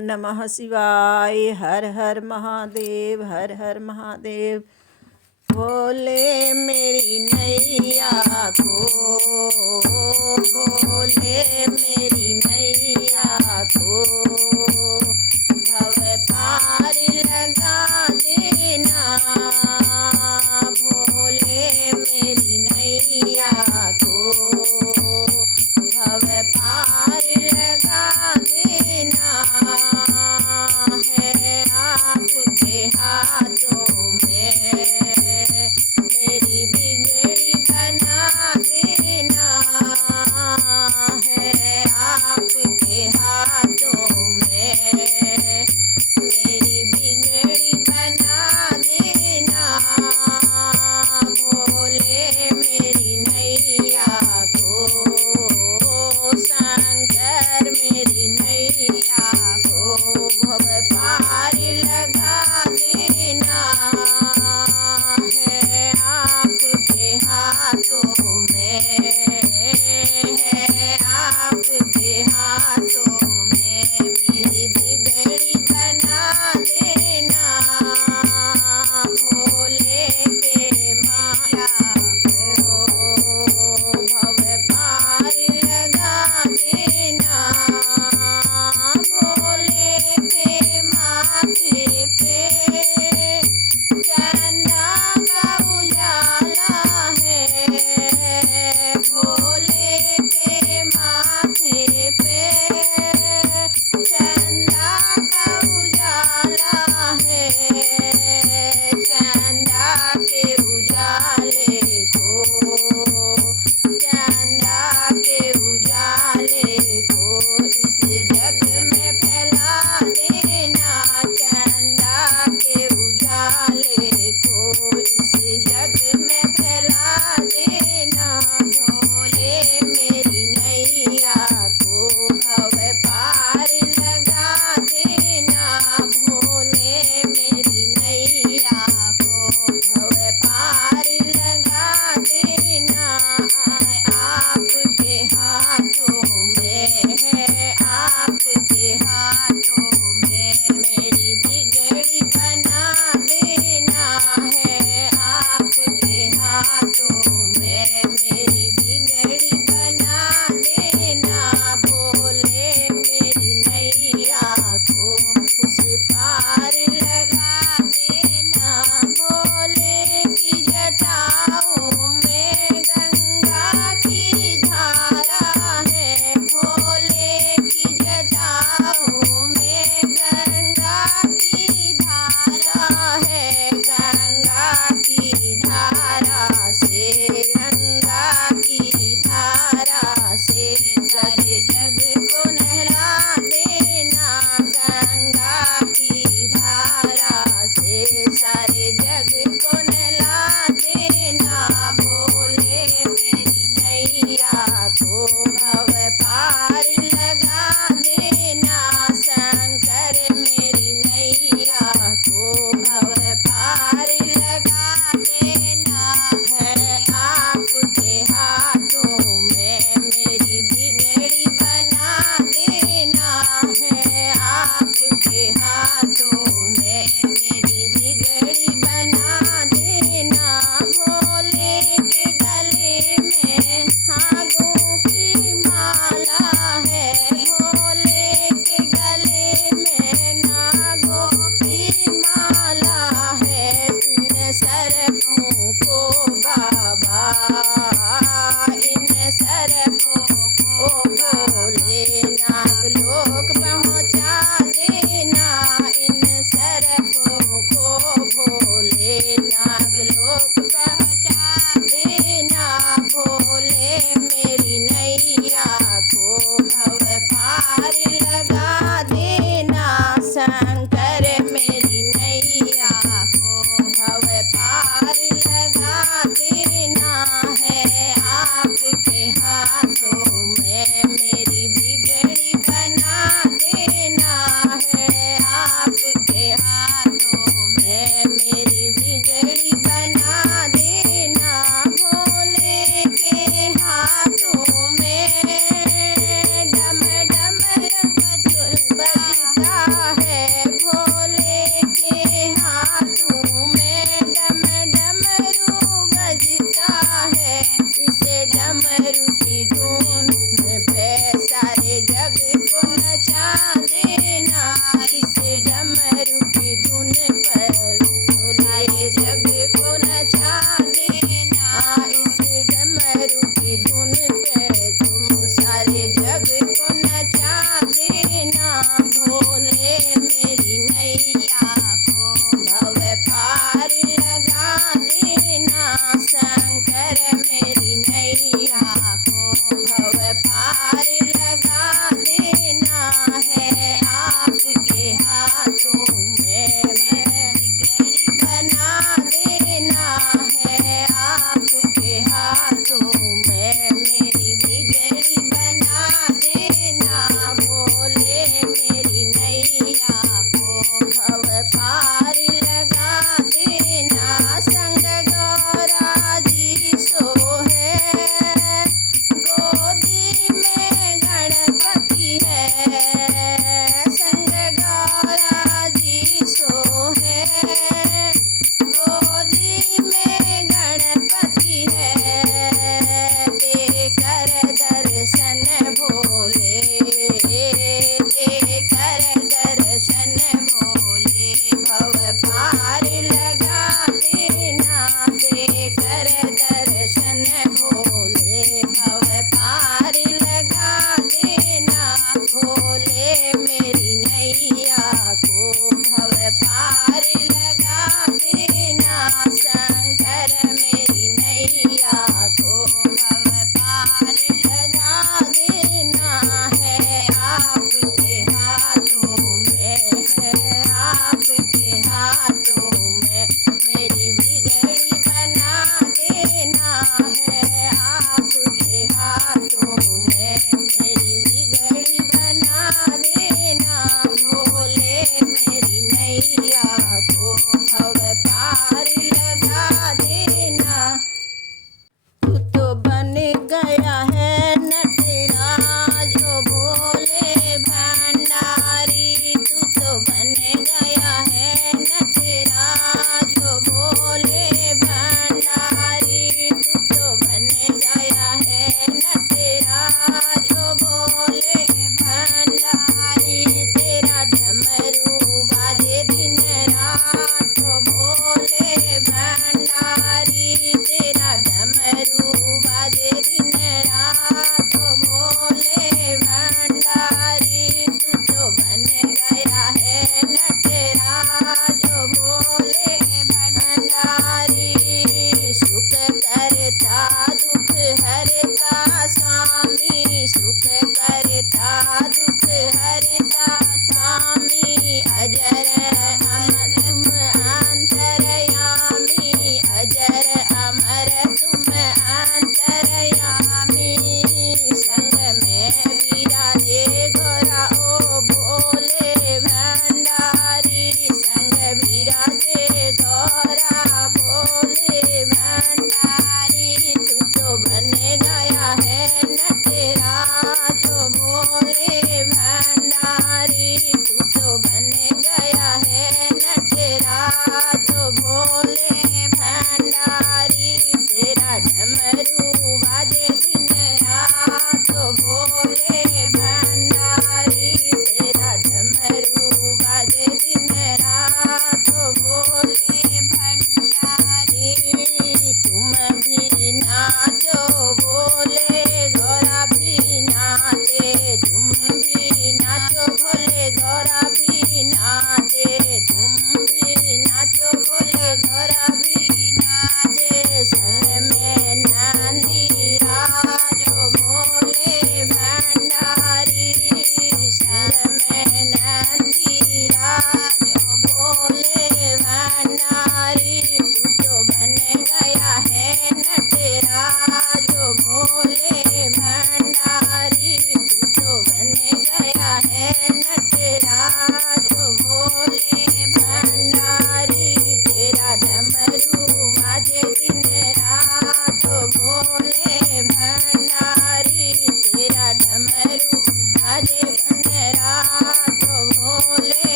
नमः शिवाय। हर हर महादेव, हर हर महादेव। बोले मेरी नैया को, बोले मेरी नैया को, भव पार लगा देना। भोले मेरी नैया को, भव पार लगा देना। है आपके हाथों में, मेरी बिगड़ी बना देना। है आपके हाथों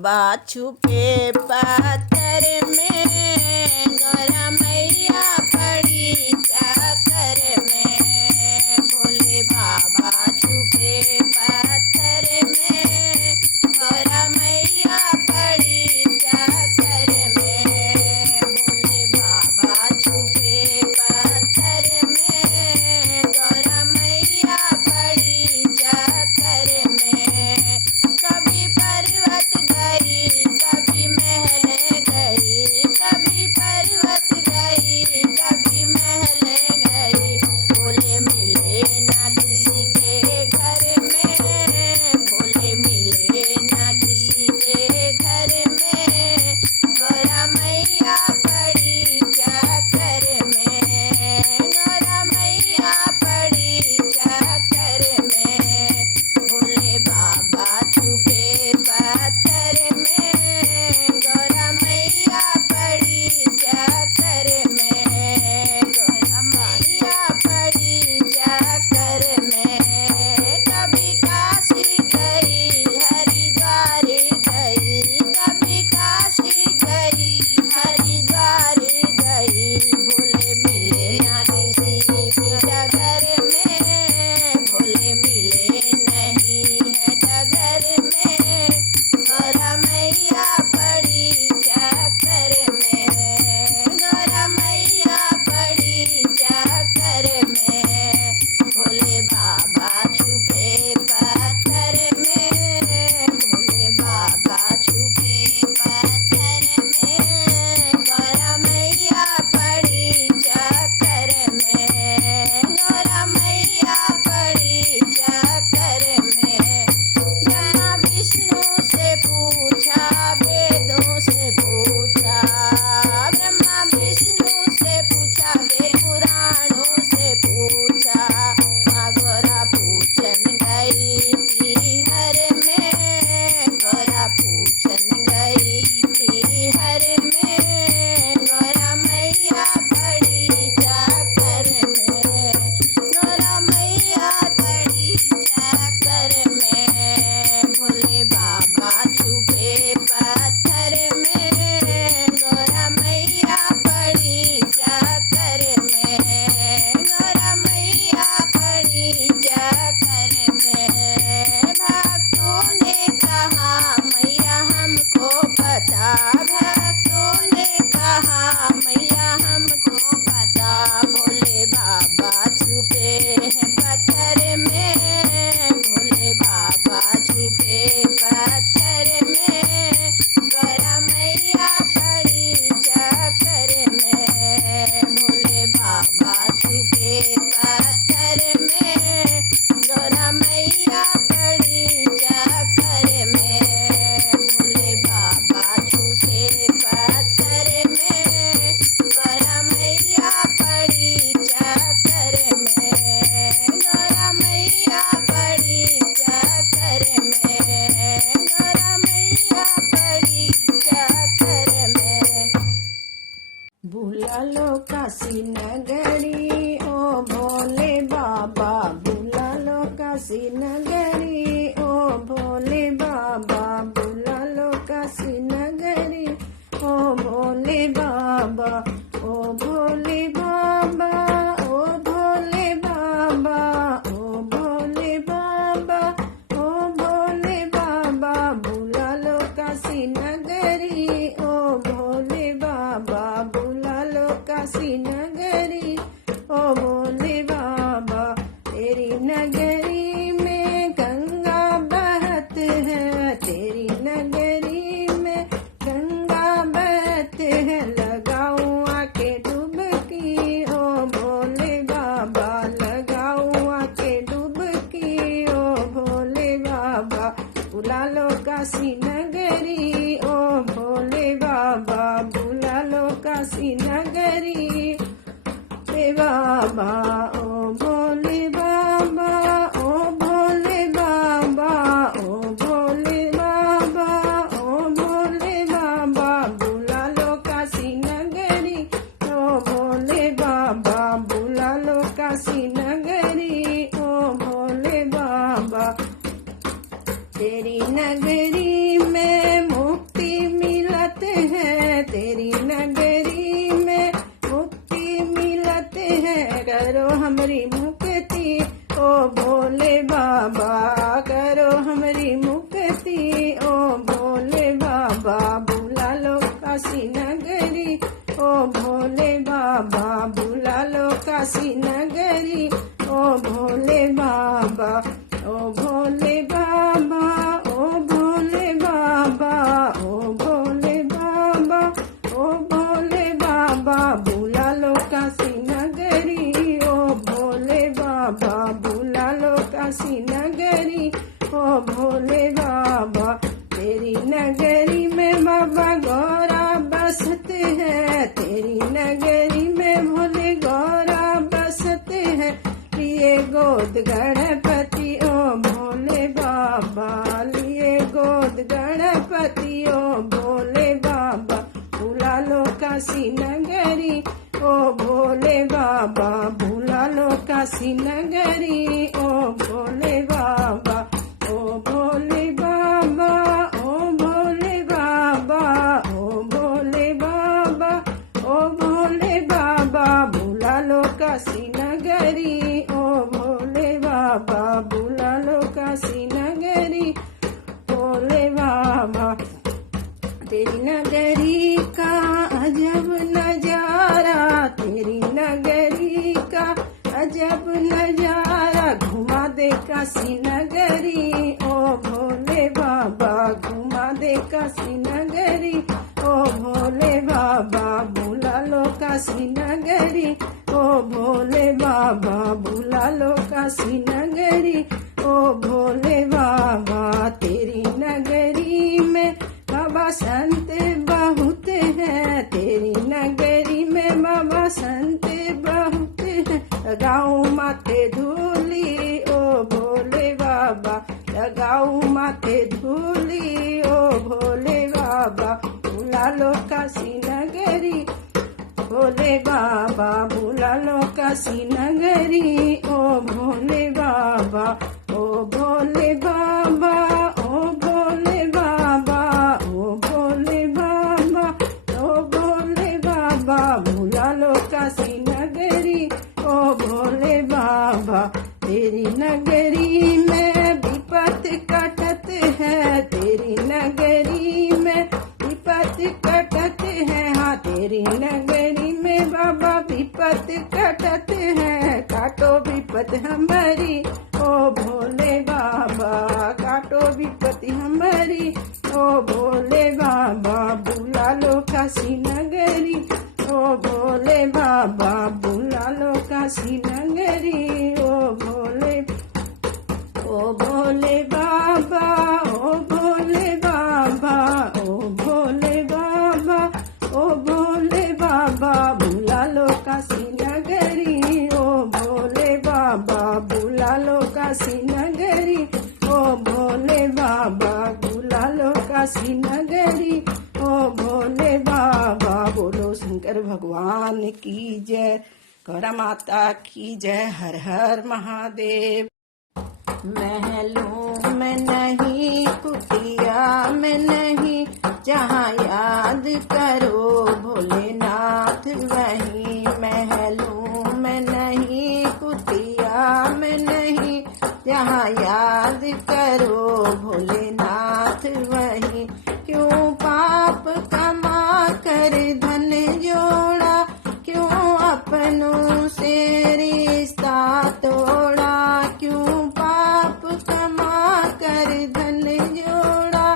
बाबा छुपे पत्थर में, गौरा मैया पड़ी चक्कर में। भोले बाबा छुपे पत्थर में, गौरा मैया पड़ी चक्कर में। भोले बाबा छुपे पत्थर में, गौरा मैया पड़ी चक्कर में। कभी पर्वत गई, कभी महल गई, कभी पर्वत गई, कभी महल गई। भोले मिले ना किसी के घर में, भोले मिले ना किसी के घर में। गौरा मैया पड़ी चक्कर में, गौरा मैया पड़ी चक्कर में। भोले बाबा छुपे पत्थर में, गौरा मैया पड़ी चक्कर में, गौरा मैया पड़ी चक्कर में। कभी काशी गई, हरिद्वार गई, कभी काशी गई, हरिद्वार गई। भोले मिले ना किसी भी डगर में, भोले मिले नहीं है डगर में। गौरा मैया पड़ी चक्कर में, गौरा मैया पड़ी चक्कर में। भोले बाबा छुपे पत्थर में, भोले बाबा छुपे पत्थर में। गौरा मैया पड़ी चक्कर में, गौरा मैया पड़ी चक्कर में। ब्रह्मा विष्णु से पूछा, वेदों से पूछा, ब्रह्मा विष्णु से पूछा, वेद पुराणों से पूछा। गौरा पूछन गई थी हर में, गौरा पूछन गई थी हर में। गौरा मैया पड़ी चक्कर में, गौरा मैया पड़ी चक्कर में। भोले बाबा छुपे पत्थर में, गौरा मैया पड़ी चक्कर में, गौरा मैया पड़ी चक्कर में। भक्तों ने कहा मैया हमको पता, भक्तों ने कहा मैया हमको पता। भोले बाबा छुपे हैं पत्थर में, भोले बाबा छुपे पत्थर में। गौरा मैया पड़ी चक्कर में, भोले बाबा छुपे पत्थर में। गौरा मैया पड़ी चक्कर में, भोले बाबा छुपे पत्थर में। गौरा मैया पड़ी चक्कर में, गौरा मैया पड़ी चक्कर में, गौरा मैया पड़ी चक्कर में। बुला लो काशी नगरी ओ भोले बाबा, बुला लो काशी नगरी ओ भोले बाबा, बुला लो काशी नगरी ओ भोले बाबा। ओ भोले बाबा, ओ भोले बाबा, ओ भोले बाबा, ओ भोले बाबा, बुला लो काशी नगरी ओ भोले बाबा, बुला लो काशी नगरी ओ भोले बाबा। तेरी नगरी में गंगा बहत है, तेरी नगरी में गंगा बहत है। लगाऊं आके डुबकी ओ भोले बाबा, लगाऊं आके डुबकी ओ भोले बाबा। बुला लो काशी नगरी ओ भोले बाबा, बुला लो काशी नगरी रे बाबा। ओ भोले बाबा, ओ भोले बाबा, ओ भोले बाबा, ओ भोले बाबा, बुला लो काशी नगरी ओ भोले बाबा, बुला लो काशी नगरी ओ भोले बाबा। तेरी नगरी में मुँह हमरी मुक्ति, ओ भोले बाबा करो हमरी मुक्ति, ओ भोले बाबा बुला लो काशी नगरी, ओ भोले बाबा बुला लो काशी नगरी, ओ भोले बाबा, ओ भोले बाबा, ओ भोले बाबा, ओ भोले बाबा, ओ भोले बाबा बुला लो काशी नगरी, ओ भोले बाबा बुला लो काशी नगरी, ओ भोले बाबा तेरी नगरी में बाबा गौरा बसते हैं, तेरी नगरी में भोले गौरा बसते हैं, लिए गोद गणपति ओ भोले बाबा, लिए गोद गणपति ओ भोले बाबा बुला लो काशी नगरी, ओ भोले बाबा बुला लो काशी नगरी, ओ भोले बाबा, ओ भोले बाबा, ओ भोले बाबा, ओ भोले बाबा, ओ भोले बाबा बुला लो काशी नगरी, ओ भोले बाबा बुला लो काशी नगरी, भोले बाबा तेरी नगरी का अजब नजारा, तेरी नगरी का अजब नजारा, घुमा दे काशी नगरी, ओ भोले बाबा घुमा दे काशी नगरी, ओ भोले बाबा बुला लो काशी नगरी, ओ भोले बाबा बुला लो काशी नगरी, ओ भोले बाबा तेरी नगरी में बाबा संत बहुत हैं, तेरी नगरी में बाबा संत बहुत हैं, लगाओ माथे धूली ओ भोले बाबा, लगाओ माथे धूली ओ भोले बाबा बुला लो काशी नगरी, भोले बाबा बुला लो काशी नगरी, ओ भोले बाबा, ओ भोले बाबा, ओ भोले बाबा, ओ भोले बाबा, ओ भोले बाबा बुला लो काशी नगरी, ओ भोले बाबा तेरी नगरी में विपत कटत है, तेरी नगरी में विपत कटत है, हाँ तेरी नगरी में बाबा विपत कटत है, काटो विपत हमारी ओ भोले बाबा, काटो विपत्ति हमारी ओ भोले बाबा बुला लो काशी नगरी, ओ भोले बाबा बुला लो काशी नगरी, ओ भोले, ओ भोले बाबा, ओ भोले बाबा, ओ भोले बाबा, ओ भोले बाबा बुला लो काशी नगरी, ओ भोले बाबा बुला लो काशी नगरी, ओ भोले बाबा बुला लो काशी नगरी, ओ भोले बाबा। बोलो शंकर भगवान की जय, गौरा माता की जय, हर हर महादेव। महलों में नहीं कुटिया में नहीं, जहाँ याद करो भोलेनाथ वहीं, महलों में नहीं कुटिया में नहीं, जहाँ याद करो भोलेनाथ वहीं, क्यों पाप कमा कर धन जोड़ा, क्यों अपनों से रिश्ता तोड़ा, क्यों पाप कमा कर धन जोड़ा,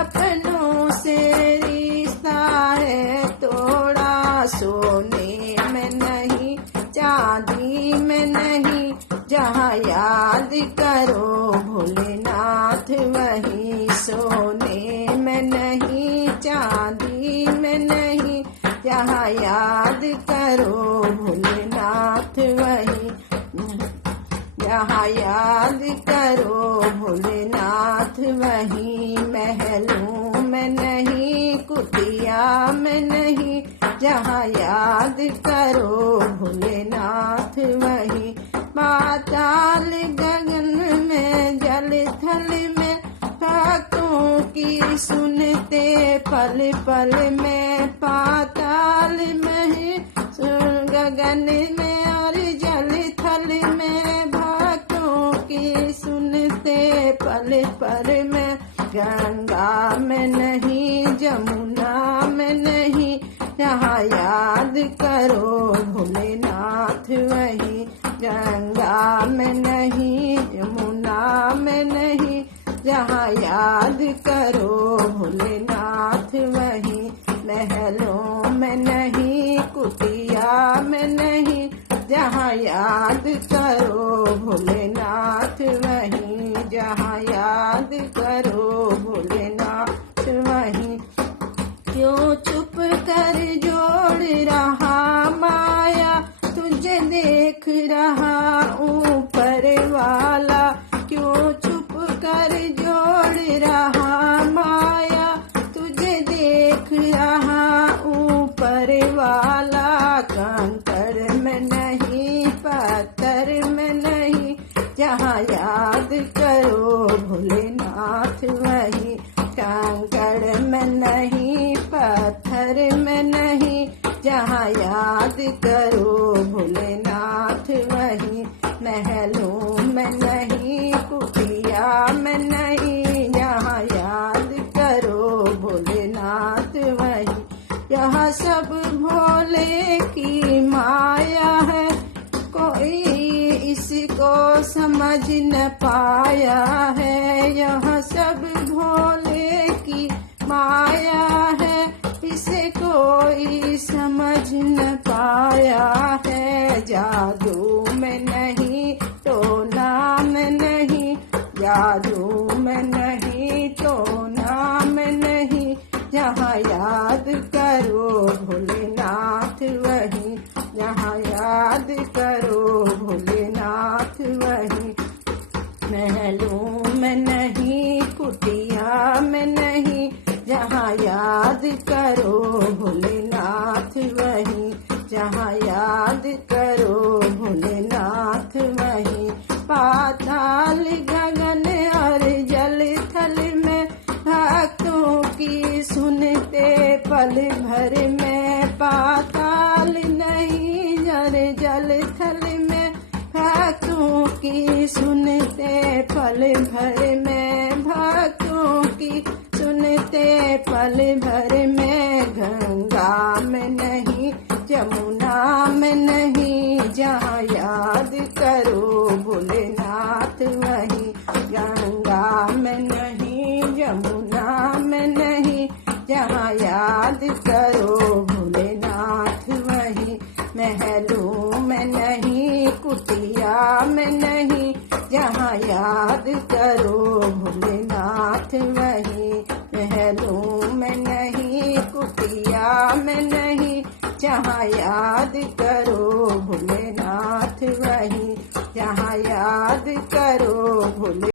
अपनों से रिश्ता है तोड़ा, सोने में नहीं चांदी में नहीं, जहाँ याद करो भोलेनाथ वहीं, सोने में नहीं चांदी में नहीं, जहाँ याद करो भोलेनाथ वहीं, जहाँ याद करो भोलेनाथ वहीं, महलों में नहीं कुटिया में नहीं, जहाँ याद करो भोलेनाथ वहीं, पाताल गगन में जल थल में, भक्तों की सुनते पल पल में, पाताल में गगन में और जल थल की सुनते पल पर में, गंगा में नहीं जमुना में नहीं, जहाँ याद करो भोलेनाथ वहीं। गंगा में नहीं यमुना में नहीं, जहाँ याद करो भोलेनाथ वहीं। महलों में नहीं कुटिया में नहीं, जहाँ याद करो भोलेनाथ वहीं। जहाँ याद करो भोलेनाथ वहीं। क्यों चुप कर जोड़ रहा माया, तुझे देख रहा ऊपर वाला। क्यों चुप कर जोड़ रहा माया, तुझे देख रहा ऊपर वाला। कंकड़ में नहीं पत्थर में नहीं, जहाँ याद करो भोलेनाथ वहीं। कंकड़ में नहीं पत्थर में नहीं, जहाँ याद करो भोलेनाथ वहीं। महलों में नहीं कुटिया में नहीं, जहाँ याद करो भोलेनाथ वहीं। यह सब भोले की माया है, कोई इसको समझ न पाया है। यह सब भोले की माया है, इसे कोई समझ न पाया है। जादू में नहीं टोना में नहीं, जादू में नहीं टोना में नहीं, जहाँ याद करो भोलेनाथ वहीं। जहाँ याद करो भोलेनाथ वहीं। महलों में नहीं कुटिया में नहीं, जहाँ याद करो भोलेनाथ वहीं। जहाँ याद करो भोलेनाथ वहीं। पाताल गगन और जल थल में, भक्तों की सुनते पल भर में। पाताल नहीं जल थल में, भक्तों की सुनते पल भर में। भक्तों की सुनते पल भर में। गंगा में नहीं जमुना में नहीं, जहाँ याद करो भोलेनाथ वहीं। गंगा में नहीं यमुना में नहीं, जहाँ याद करो भोलेनाथ वहीं। महलों में नहीं कुटिया में नहीं, जहाँ याद करो भोलेनाथ वहीं। महलों में नहीं कुटिया में नहीं, जहाँ याद करो भोलेनाथ वहीं। जहाँ याद करो भोले